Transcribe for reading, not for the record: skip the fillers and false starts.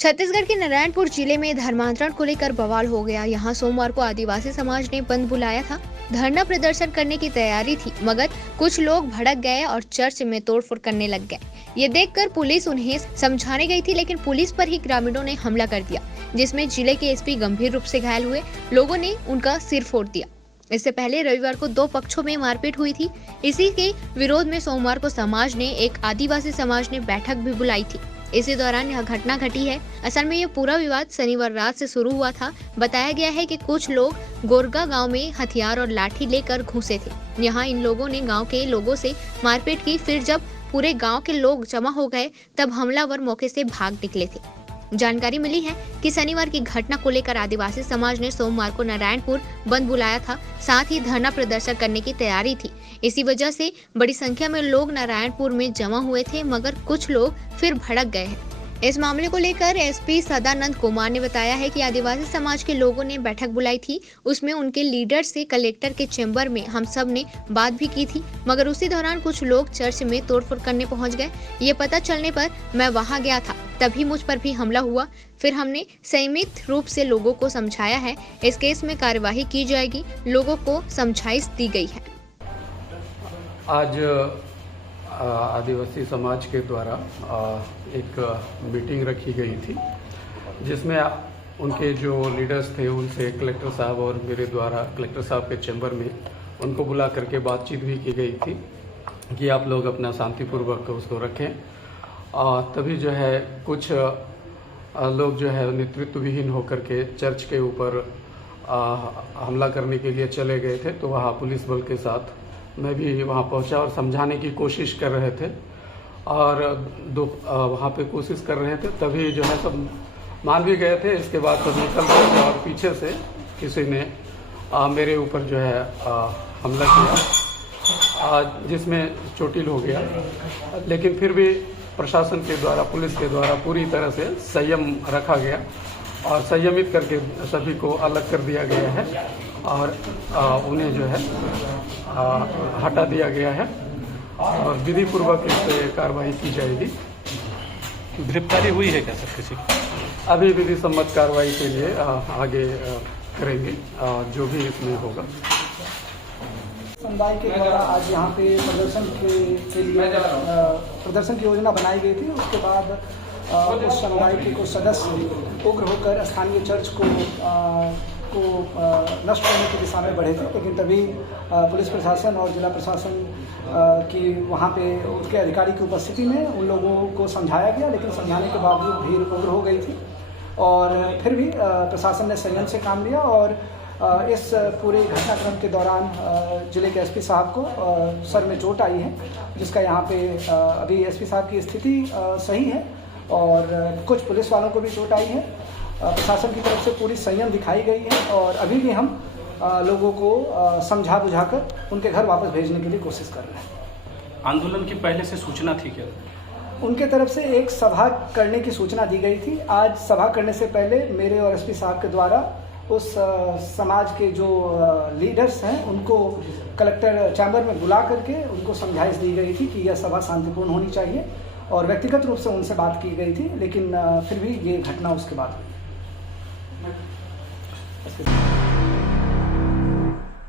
छत्तीसगढ़ के नारायणपुर जिले में धर्मांतरण को लेकर बवाल हो गया। यहाँ सोमवार को आदिवासी समाज ने बंद बुलाया था। धरना प्रदर्शन करने की तैयारी थी, मगर कुछ लोग भड़क गए और चर्च में तोड़फोड़ करने लग गए। ये देखकर पुलिस उन्हें समझाने गई थी, लेकिन पुलिस पर ही ग्रामीणों ने हमला कर दिया, जिसमें जिले के एसपी गंभीर रूप से घायल हुए। लोगों ने उनका सिर फोड़ दिया। इससे पहले रविवार को दो पक्षों में मारपीट हुई थी। इसी के विरोध में सोमवार को समाज ने एक आदिवासी समाज ने बैठक भी बुलाई थी। इसी दौरान यह घटना घटी है। असल में ये पूरा विवाद शनिवार रात से शुरू हुआ था। बताया गया है कि कुछ लोग गोरगा गांव में हथियार और लाठी लेकर घुसे थे। यहाँ इन लोगों ने गांव के लोगों से मारपीट की। फिर जब पूरे गांव के लोग जमा हो गए, तब हमलावर मौके से भाग निकले थे। जानकारी मिली है कि शनिवार की घटना को लेकर आदिवासी समाज ने सोमवार को नारायणपुर बंद बुलाया था। साथ ही धरना प्रदर्शन करने की तैयारी थी। इसी वजह से बड़ी संख्या में लोग नारायणपुर में जमा हुए थे, मगर कुछ लोग फिर भड़क गए हैं। इस मामले को लेकर एसपी सदानंद कुमार ने बताया है कि आदिवासी समाज के लोगों ने बैठक बुलाई थी। उसमें उनके लीडर से कलेक्टर के चेंबर में हम सब ने बात भी की थी, मगर उसी दौरान कुछ लोग चर्च में तोड़फोड़ करने पहुंच गए। ये पता चलने पर मैं वहां गया था, तभी मुझ पर भी हमला हुआ। फिर हमने संयमित रूप से लोगों को समझाया है। इस केस में कार्यवाही की जाएगी। लोगों को समझाइश दी गई है। आज आदिवासी समाज के द्वारा एक मीटिंग रखी गई थी, जिसमें उनके जो लीडर्स थे उनसे कलेक्टर साहब और मेरे द्वारा कलेक्टर साहब के चैम्बर में उनको बुला करके बातचीत भी की गई थी कि आप लोग अपना शांतिपूर्वक उसको रखें। तभी जो है कुछ लोग जो है नेतृत्व विहीन होकर के चर्च के ऊपर हमला करने के लिए चले गए थे। तो वहाँ पुलिस बल के साथ मैं भी वहाँ पहुँचा और समझाने की कोशिश कर रहे थे और वहाँ पे कोशिश कर रहे थे। तभी जो है सब मान भी गए थे। इसके बाद सब निकल गए थे और पीछे से किसी ने मेरे ऊपर जो है हमला किया, जिसमें चोटिल हो गया। लेकिन फिर भी प्रशासन के द्वारा, पुलिस के द्वारा पूरी तरह से संयम रखा गया और संयमित करके सभी को अलग कर दिया गया है और उन्हें जो है हटा दिया गया है और विधि पूर्वक इस पे कार्रवाई की जाएगी। गिरफ्तारी हुई है क्या सर किसी की? अभी विधि सम्मत कार्रवाई के लिए आगे करेंगे जो भी इसमें होगा। समुदाय के द्वारा आज यहाँ पे प्रदर्शन के लिए प्रदर्शन की योजना बनाई गई थी। उसके बाद उस समुदाय के कुछ सदस्य उग्र होकर स्थानीय चर्च को नष्ट करने की दिशा में बढ़े थे, लेकिन तभी पुलिस प्रशासन और जिला प्रशासन की वहाँ पे उसके अधिकारी की उपस्थिति में उन लोगों को समझाया गया, लेकिन समझाने के बावजूद भीड़ उग्र हो गई थी और फिर भी प्रशासन ने संयम से काम लिया और इस पूरे घटनाक्रम के दौरान जिले के एसपी साहब को सर में चोट आई है, जिसका यहाँ पे अभी एसपी साहब की स्थिति सही है और कुछ पुलिस वालों को भी चोट आई है। प्रशासन की तरफ से पूरी संयम दिखाई गई है और अभी भी हम लोगों को समझा बुझाकर उनके घर वापस भेजने के लिए कोशिश कर रहे हैं। आंदोलन की पहले से सूचना थी क्या? उनके तरफ से एक सभा करने की सूचना दी गई थी। आज सभा करने से पहले मेरे और एसपी साहब के द्वारा उस समाज के जो लीडर्स हैं उनको कलेक्टर चैम्बर में बुला करके उनको समझाइश दी गई थी कि यह सभा शांतिपूर्ण होनी चाहिए और व्यक्तिगत रूप से उनसे बात की गई थी, लेकिन फिर भी ये घटना उसके बाद हुई।